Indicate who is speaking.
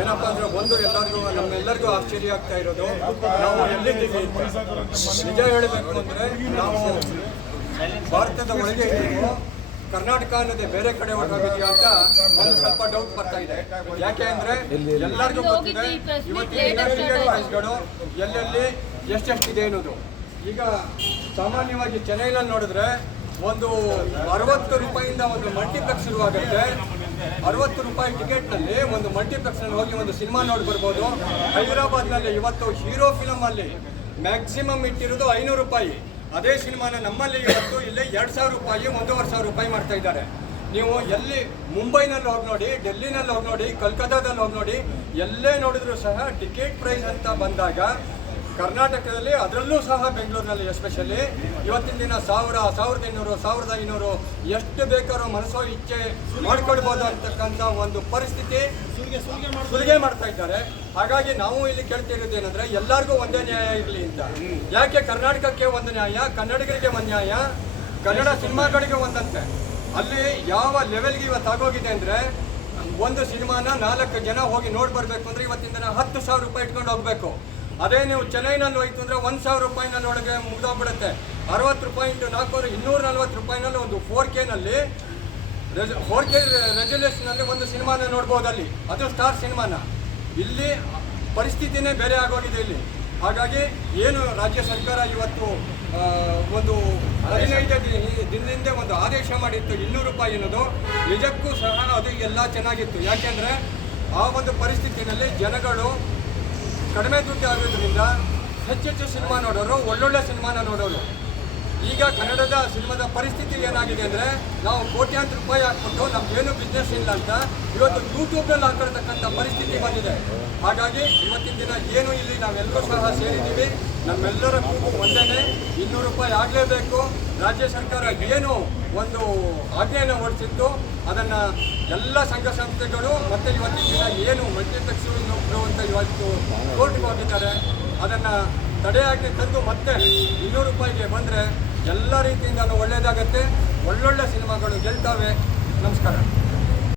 Speaker 1: ಏನಪ್ಪ ಅಂದ್ರೆ ಒಂದು ಎಲ್ಲರಿಗೂ, ನಮ್ಮೆಲ್ಲರಿಗೂ ಆಶ್ಚರ್ಯ ಆಗ್ತಾ ಇರೋದು, ನಾವು ಎಲ್ಲಿದ್ದೀವಿ. ನಿಜ ಹೇಳಬೇಕು ಅಂದ್ರೆ ನಾವು ಭಾರತದ ಒಳಗೆ ಕರ್ನಾಟಕ ಅನ್ನೋದೇ ಬೇರೆ ಕಡೆ ಹೊರಟೋಗಿದೆಯಾ ಅಂತ ಒಂದು ಸ್ವಲ್ಪ ಡೌಟ್ ಬರ್ತಾ ಇದೆ. ಯಾಕೆ ಅಂದ್ರೆ ಎಲ್ಲರಿಗೂ ಗೊತ್ತಿದೆ ಪ್ರೈಸ್ಗಳು ಎಲ್ಲೆಲ್ಲಿ ಎಷ್ಟೆಷ್ಟಿದೆ ಅನ್ನೋದು. ಈಗ ಸಾಮಾನ್ಯವಾಗಿ ಚೆನ್ನೈನಲ್ಲಿ ನೋಡಿದ್ರೆ ಒಂದು ಅರವತ್ತು ರೂಪಾಯಿಂದ ಒಂದು ಮಲ್ಟಿಪ್ಲೆಕ್ಸ್ ಶುರುವಾಗುತ್ತೆ. ಅರವತ್ತು ರೂಪಾಯಿ ಟಿಕೆಟ್ನಲ್ಲಿ ಒಂದು ಮಲ್ಟಿಪ್ಲೆಕ್ಸ್ನಲ್ಲಿ ಹೋಗಿ ಒಂದು ಸಿನಿಮಾ ನೋಡಿ ಬರ್ಬೋದು. ಹೈದರಾಬಾದ್ನಲ್ಲಿ ಇವತ್ತು ಹೀರೋ ಫಿಲಮಲ್ಲಿ ಮ್ಯಾಕ್ಸಿಮಮ್ ಇಟ್ಟಿರೋದು ಐನೂರು ರೂಪಾಯಿ. ಅದೇ ಸಿನಿಮಾನ ನಮ್ಮಲ್ಲಿ ಇವತ್ತು ಇಲ್ಲಿ ಎರಡು ಸಾವಿರ ರೂಪಾಯಿ, ಒಂದೂವರೆ ಸಾವಿರ ರೂಪಾಯಿ ಮಾಡ್ತಾ ಇದ್ದಾರೆ. ನೀವು ಎಲ್ಲಿ ಮುಂಬೈನಲ್ಲಿ ಹೋಗಿ ನೋಡಿ, ಡೆಲ್ಲಿನಲ್ಲಿ ಹೋಗಿ ನೋಡಿ, ಕಲ್ಕತ್ತಾದಲ್ಲಿ ಹೋಗಿ ನೋಡಿ, ಎಲ್ಲೇ ನೋಡಿದ್ರು ಸಹ ಟಿಕೆಟ್ ಪ್ರೈಸ್ ಅಂತ ಬಂದಾಗ ಕರ್ನಾಟಕದಲ್ಲಿ ಅದರಲ್ಲೂ ಸಹ ಬೆಂಗಳೂರಿನಲ್ಲಿ ಎಸ್ಪೆಷಲಿ ಇವತ್ತಿನ ದಿನ ಸಾವಿರ ಸಾವಿರದ ಇನ್ನೂರು ಸಾವಿರದ ಐನೂರು ಎಷ್ಟು ಬೇಕಾದ್ರೂ ಮನಸ್ಸೋ ಇಚ್ಛೆ ಮಾಡ್ಕೊಳ್ಬೋದು ಅಂತಕ್ಕಂಥ ಒಂದು ಪರಿಸ್ಥಿತಿ ಸುಲಿಗೆ ಮಾಡ್ತಾ ಇದ್ದಾರೆ. ಹಾಗಾಗಿ ನಾವು ಇಲ್ಲಿ ಕೇಳ್ತಿರೋದು ಏನಂದ್ರೆ ಎಲ್ಲರಿಗೂ ಒಂದೇ ನ್ಯಾಯ ಇರಲಿ ಅಂತ. ಯಾಕೆ ಕರ್ನಾಟಕಕ್ಕೆ ಒಂದು ನ್ಯಾಯ ಕನ್ನಡಿಗರಿಗೆ ಒಂದು ನ್ಯಾಯ ಕನ್ನಡ ಸಿನಿಮಾಗಳಿಗೆ ಒಂದಂತೆ. ಅಲ್ಲಿ ಯಾವ ಲೆವೆಲ್ಗೆ ಇವತ್ತು ಆಗೋಗಿದೆ ಅಂದರೆ ಒಂದು ಸಿನಿಮಾನ ನಾಲ್ಕು ಜನ ಹೋಗಿ ನೋಡಿ ಬರಬೇಕು ಅಂದರೆ ಇವತ್ತಿನ ದಿನ ಹತ್ತು ಸಾವಿರ ರೂಪಾಯಿ ಇಟ್ಕೊಂಡು ಹೋಗ್ಬೇಕು. ಅದೇ ನೀವು ಚೆನ್ನೈನಲ್ಲಿ ಹೋಯ್ತು ಅಂದ್ರೆ ಒಂದು ಸಾವಿರ ರೂಪಾಯಿನಲ್ಲಿ ಒಳಗೆ ಮುಗಿದೋಗ್ಬಿಡುತ್ತೆ. ಅರವತ್ತು ರೂಪಾಯಿ ಇಂಟು ನಾಲ್ಕು ಇನ್ನೂರ ನಲ್ವತ್ತು ರೂಪಾಯಿನಲ್ಲಿ ಒಂದು ಫೋರ್ ಕೆನಲ್ಲಿ ಫೋರ್ ಕೆ ರೆಸಲ್ಯೂಷನಲ್ಲಿ ಒಂದು ಸಿನಿಮಾನ ನೋಡ್ಬೋದು ಅಲ್ಲಿ. ಅದು ಸ್ಟಾರ್ ಸಿನಿಮಾನ. ಇಲ್ಲಿ ಪರಿಸ್ಥಿತಿನೇ ಬೇರೆ ಆಗೋಗಿದೆ ಇಲ್ಲಿ. ಹಾಗಾಗಿ ಏನು ರಾಜ್ಯ ಸರ್ಕಾರ ಇವತ್ತು ಒಂದು ಹದಿನೈದು ದಿನದಿಂದ ಒಂದು ಆದೇಶ ಮಾಡಿತ್ತು ಇನ್ನೂರು ರೂಪಾಯಿ ಅನ್ನೋದು. ನಿಜಕ್ಕೂ ಸಹ ಅದು ಎಲ್ಲ ಚೆನ್ನಾಗಿತ್ತು. ಯಾಕೆಂದರೆ ಆ ಒಂದು ಪರಿಸ್ಥಿತಿನಲ್ಲಿ ಜನಗಳು ಕಡಿಮೆ ದುಡ್ಡು ಆಗೋದ್ರಿಂದ ಹೆಚ್ಚೆಚ್ಚು ಸಿನಿಮಾ ನೋಡೋರು, ಒಳ್ಳೊಳ್ಳೆ ಸಿನಿಮಾನ ನೋಡೋರು. ಈಗ ಕನ್ನಡದ ಸಿನಿಮಾದ ಪರಿಸ್ಥಿತಿ ಏನಾಗಿದೆ ಅಂದರೆ ನಾವು ಕೋಟ್ಯಾಂತರ ರೂಪಾಯಿ ಹಾಕ್ಬಿಟ್ಟು ನಮ್ಗೇನು ಬಿಸ್ನೆಸ್ ಇಲ್ಲ ಅಂತ ಇವತ್ತು ಯೂಟ್ಯೂಬ್ನಲ್ಲಿ ಹಾಕಿರ್ತಕ್ಕಂಥ ಪರಿಸ್ಥಿತಿ ಬಂದಿದೆ. ಹಾಗಾಗಿ ಇವತ್ತಿನ ದಿನ ಏನು ಇಲ್ಲಿ ನಾವೆಲ್ಲರೂ ಸಹ ಸೇರಿದ್ದೀವಿ. ನಮ್ಮೆಲ್ಲರ ಕೂಗು ಒಂದೇನೆ, ಇನ್ನೂರು ರೂಪಾಯಿ ಆಗಲೇಬೇಕು. ರಾಜ್ಯ ಸರ್ಕಾರ ಏನು ಒಂದು ಆಜ್ಞೆಯನ್ನು ಹೊರಡಿಸಿತ್ತು, ಅದನ್ನು ಎಲ್ಲ ಸಂಘ ಸಂಸ್ಥೆಗಳು ಮತ್ತು ಇವತ್ತಿನ ದಿನ ಏನು ಮಲ್ಟಿಪ್ಲೆಕ್ಸ್ ಇನ್ನೊಬ್ಬರು ಅಂತ ಇವತ್ತು ಕೋರ್ಟ್ಗೆ ಹೋಗಿದ್ದಾರೆ. ಅದನ್ನು ತಡೆಯಾಗಿ ತಂದು ಮತ್ತೆ ಇನ್ನೂರು ರೂಪಾಯಿಗೆ ಬಂದರೆ ಎಲ್ಲ ರೀತಿಯಿಂದಲೂ ಒಳ್ಳೆಯದಾಗತ್ತೆ ಒಳ್ಳೊಳ್ಳೆ ಸಿನಿಮಾಗಳು ಗೆಲ್ತಾವೆ. ನಮಸ್ಕಾರ.